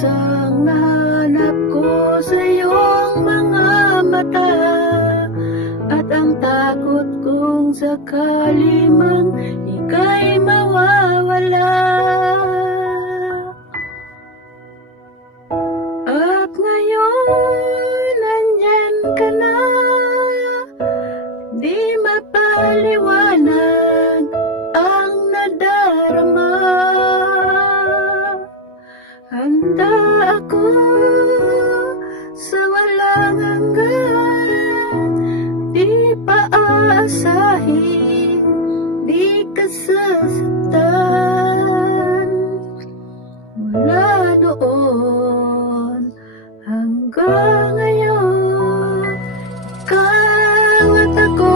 Kusang nahanap ko sa iyong mga mata, at ang takot kong sakali mang ika'y mawawala. At ngayon nandyan ka na, di mapaliwanag ang nadarama. Handa ako sa walang hanggan, di pa aasahin, di ka sasaktan. Mula noon hanggang ngayon, ikaw at ako.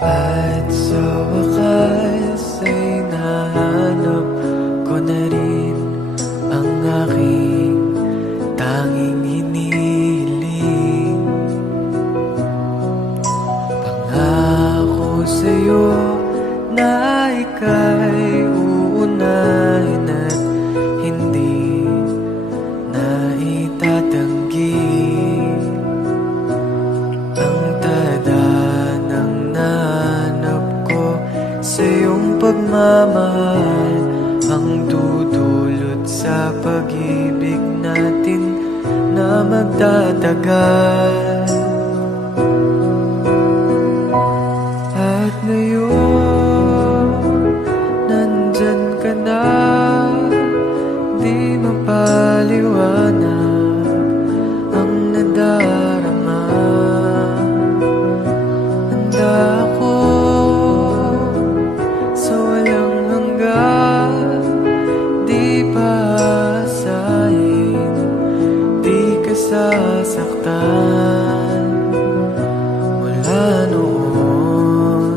At sa wakas ay nahanap ko na rin ang aking tanging hinihiling. Pangako sa'yo na ika'y uunahin at hindi na itatanggi. Ang tadanang nahanap ko sa iyong pagmamahal, ang dudulot sa pag-ibig natin na magtatagal. At ngayon nandyan ka na, di mapaliwanag ang nadarama. Handa ako sa walang hanggan, di pa aasahin, di ka sasaktan. Mula noon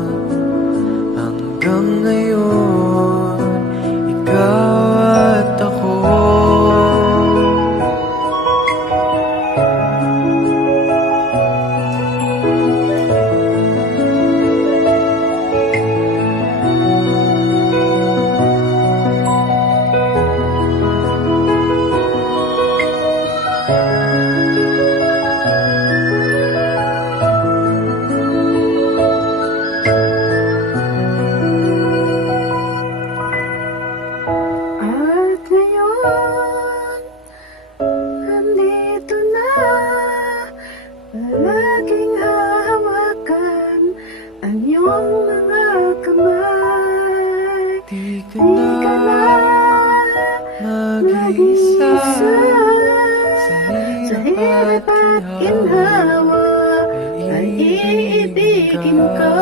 hanggang ngayon, ikaw at ako. At ngayon, nandito na, palaging hahawakan ang iyong mga kamay. Di ka Di na ka na mag-iisa sa hirap at ginhawa, ay iibigin ka.